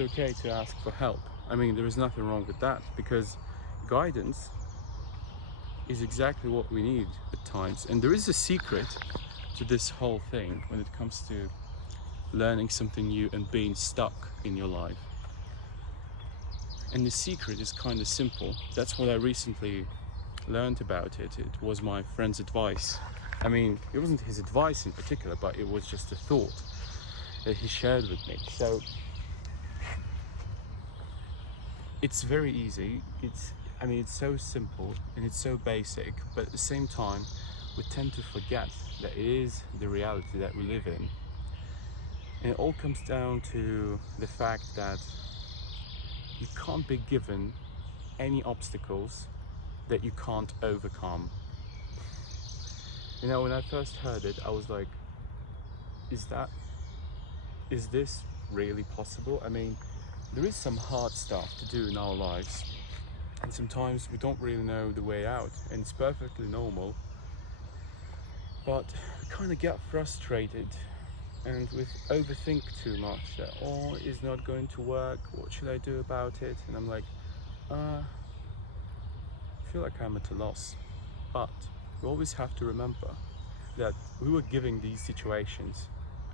Okay to ask for help. I mean, there is nothing wrong with that, because guidance is exactly what we need at times. And there is a secret to this whole thing when it comes to learning something new and being stuck in your life. And the secret is kind of simple. That's what I recently learned about it. It was my friend's advice. I mean, it wasn't his advice in particular, but it was just a thought that he shared with me. So it's very easy. I mean, it's so simple and it's so basic, but at the same time, we tend to forget that it is the reality that we live in. And it all comes down to the fact that you can't be given any obstacles that you can't overcome. You know, when I first heard it, I was like, is this really possible? I mean, there is some hard stuff to do in our lives, and sometimes we don't really know the way out, and it's perfectly normal. But we kind of get frustrated and we overthink too much, that it's not going to work, what should I do about it? And I'm like, I feel like I'm at a loss. But we always have to remember that we were given these situations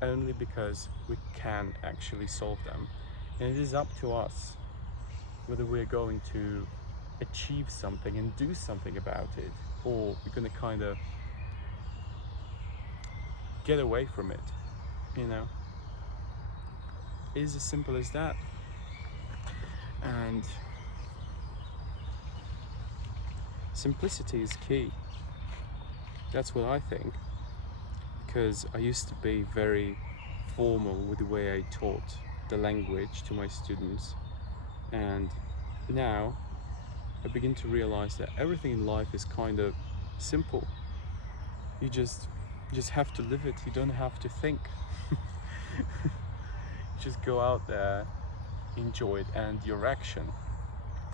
only because we can actually solve them. And it is up to us whether we're going to achieve something and do something about it, or we're going to kind of get away from it, you know. It is as simple as that. And simplicity is key. That's what I think, because I used to be very formal with the way I taught the language to my students, and now I begin to realize that everything in life is kind of simple. You just have to live it. You don't have to think. Just go out there, enjoy it, and your action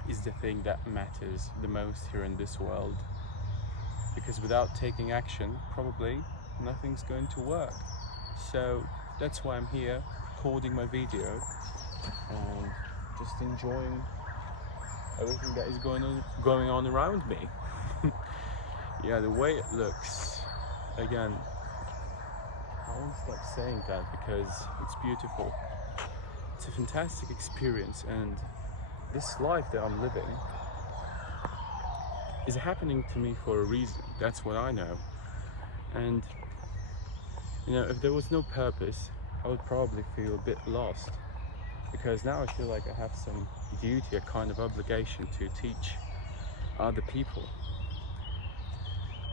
is the thing that matters the most here in this world. Because without taking action, probably nothing's going to work. So that's why I'm here recording my video and just enjoying everything that is going on around me. Yeah, the way it looks, again, I won't stop saying that because it's beautiful. It's a fantastic experience, and this life that I'm living is happening to me for a reason. That's what I know. And you know, if there was no purpose, I would probably feel a bit lost, because now I feel like I have some duty, a kind of obligation to teach other people.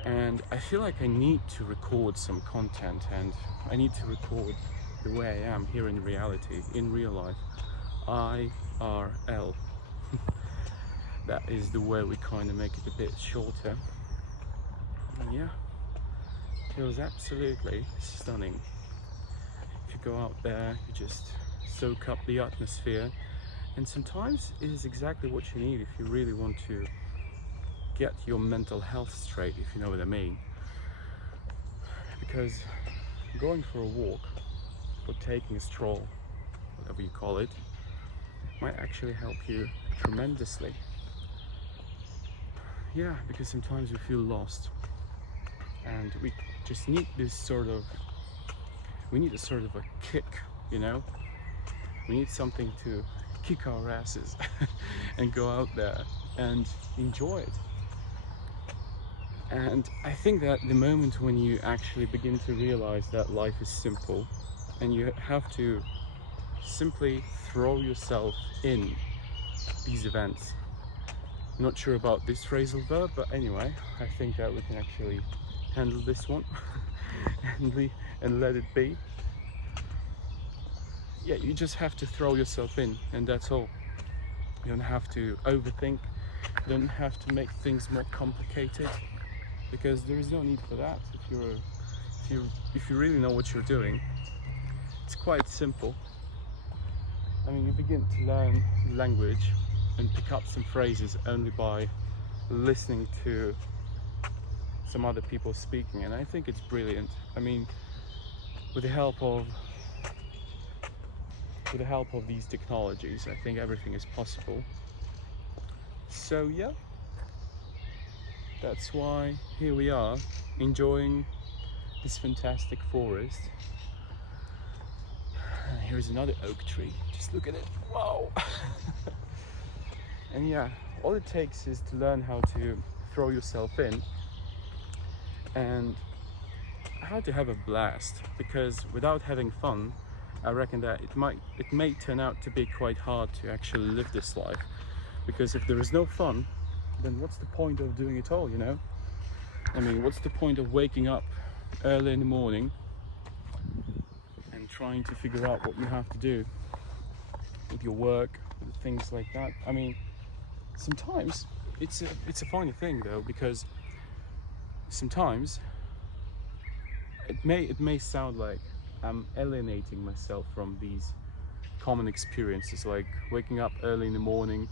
And I feel like I need to record some content, and I need to record the way I am here in reality, in real life. IRL. That is the way we kind of make it a bit shorter. And yeah, it feels absolutely stunning. If you go out there, you just soak up the atmosphere, and sometimes it is exactly what you need if you really want to get your mental health straight, if you know what I mean. Because going for a walk or taking a stroll, whatever you call it, might actually help you tremendously. Yeah, because sometimes we feel lost, and we just need a sort of a kick, you know. We need something to kick our asses and go out there and enjoy it. And I think that the moment when you actually begin to realize that life is simple and you have to simply throw yourself in these events. Not sure about this phrasal verb, but anyway, I think that we can actually handle this one and let it be. Yeah, you just have to throw yourself in, and that's all. You don't have to overthink, you don't have to make things more complicated, because there is no need for that. If you really know what you're doing, it's quite simple. I mean, you begin to learn language and pick up some phrases only by listening to some other people speaking, and I think it's brilliant. I mean, with the help of with the help of these technologies, I think everything is possible. So yeah, that's why here we are, enjoying this fantastic forest. Here's another oak tree, just look at it, wow. And yeah, all it takes is to learn how to throw yourself in and how to have a blast, because without having fun, I reckon that it may turn out to be quite hard to actually live this life. Because if there is no fun, then what's the point of doing it all, you know? I mean, what's the point of waking up early in the morning and trying to figure out what you have to do with your work, with things like that? I mean, sometimes it's a funny thing though, because sometimes it may sound like I'm alienating myself from these common experiences, like waking up early in the morning,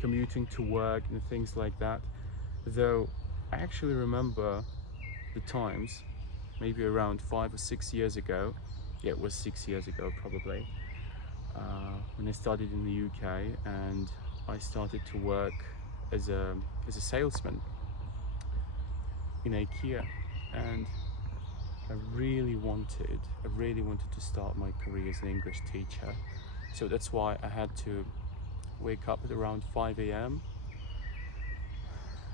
commuting to work and things like that. Though I actually remember the times, maybe around 5 or 6 years ago, yeah, it was 6 years ago probably, when I studied in the UK and I started to work as a salesman in IKEA, and I really wanted to start my career as an English teacher. So that's why I had to wake up at around 5 a.m.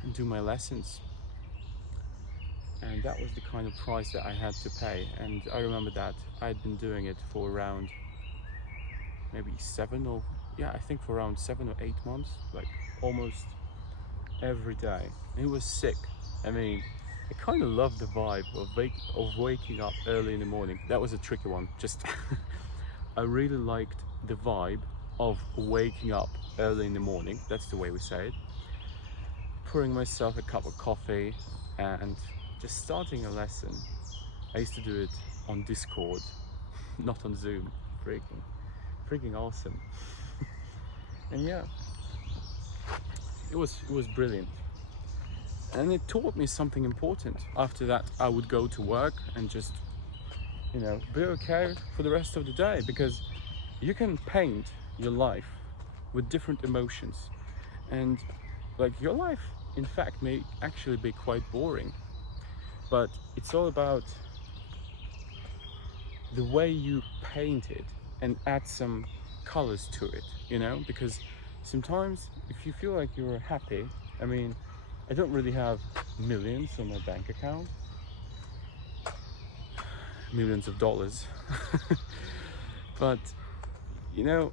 and do my lessons. And that was the kind of price that I had to pay. And I remember that I had been doing it for around maybe I think for around 7 or 8 months, like almost every day. And it was sick. I mean, I kind of loved the vibe of waking up early in the morning. That was a tricky one. Just I really liked the vibe of waking up early in the morning. That's the way we say it. Pouring myself a cup of coffee and just starting a lesson. I used to do it on Discord, not on Zoom. Freaking awesome. And yeah, it was brilliant. And it taught me something important. After that, I would go to work and just, you know, be okay for the rest of the day, because you can paint your life with different emotions. And like your life, in fact, may actually be quite boring, but it's all about the way you paint it and add some colors to it, you know, because sometimes if you feel like you're happy, I mean, I don't really have millions on my bank account, millions of dollars, but you know,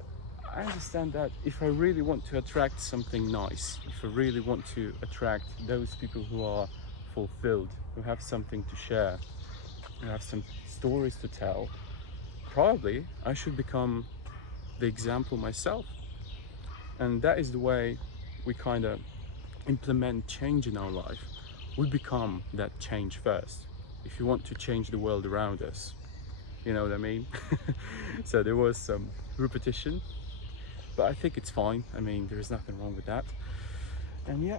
I understand that if I really want to attract something nice, if I really want to attract those people who are fulfilled, who have something to share, who have some stories to tell, probably I should become the example myself. And that is the way we kind of implement change in our life. We become that change first. If you want to change the world around us, you know what I mean? So there was some repetition, but I think it's fine. I mean, there is nothing wrong with that. And yeah,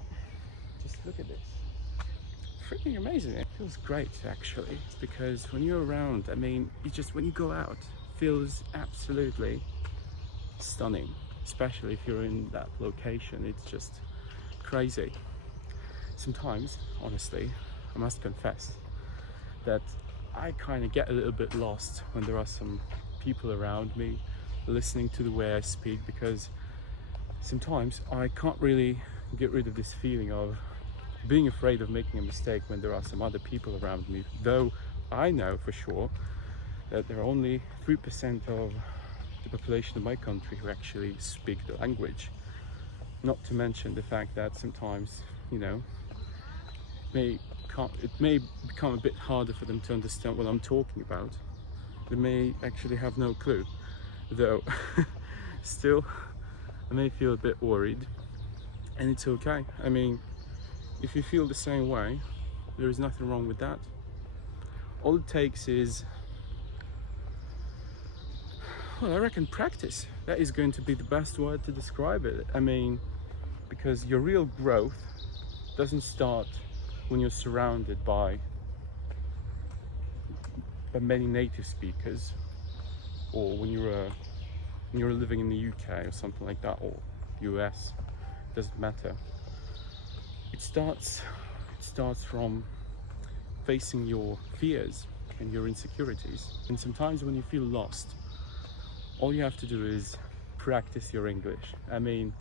just look at this. Freaking amazing. It feels great actually, because when you're around, I mean, when you go out, it feels absolutely stunning, especially if you're in that location. It's just crazy. Sometimes, honestly, I must confess that I kind of get a little bit lost when there are some people around me listening to the way I speak, because sometimes I can't really get rid of this feeling of being afraid of making a mistake when there are some other people around me, though I know for sure that there are only 3% of the population of my country who actually speak the language. Not to mention the fact that sometimes, you know, it may become a bit harder for them to understand what I'm talking about. They may actually have no clue, though still I may feel a bit worried, and it's okay. I mean, if you feel the same way, there is nothing wrong with that. All it takes is, well, I reckon practice. That is going to be the best word to describe it. I mean, because your real growth doesn't start when you're surrounded by by many native speakers, or when you're living in the UK or something like that, or US, doesn't matter. It starts from facing your fears and your insecurities. And sometimes when you feel lost, all you have to do is practice your English. I mean,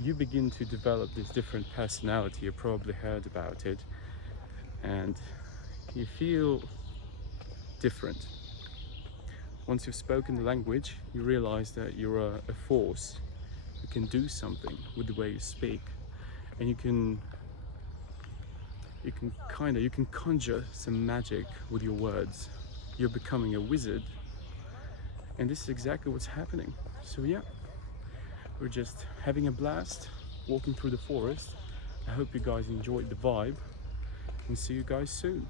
you begin to develop this different personality. You probably heard about it, and you feel different. Once you've spoken the language, you realize that you're a force. You can do something with the way you speak, and you can conjure some magic with your words. You're becoming a wizard, and this is exactly what's happening. So yeah, we're just having a blast walking through the forest. I hope you guys enjoyed the vibe, and see you guys soon.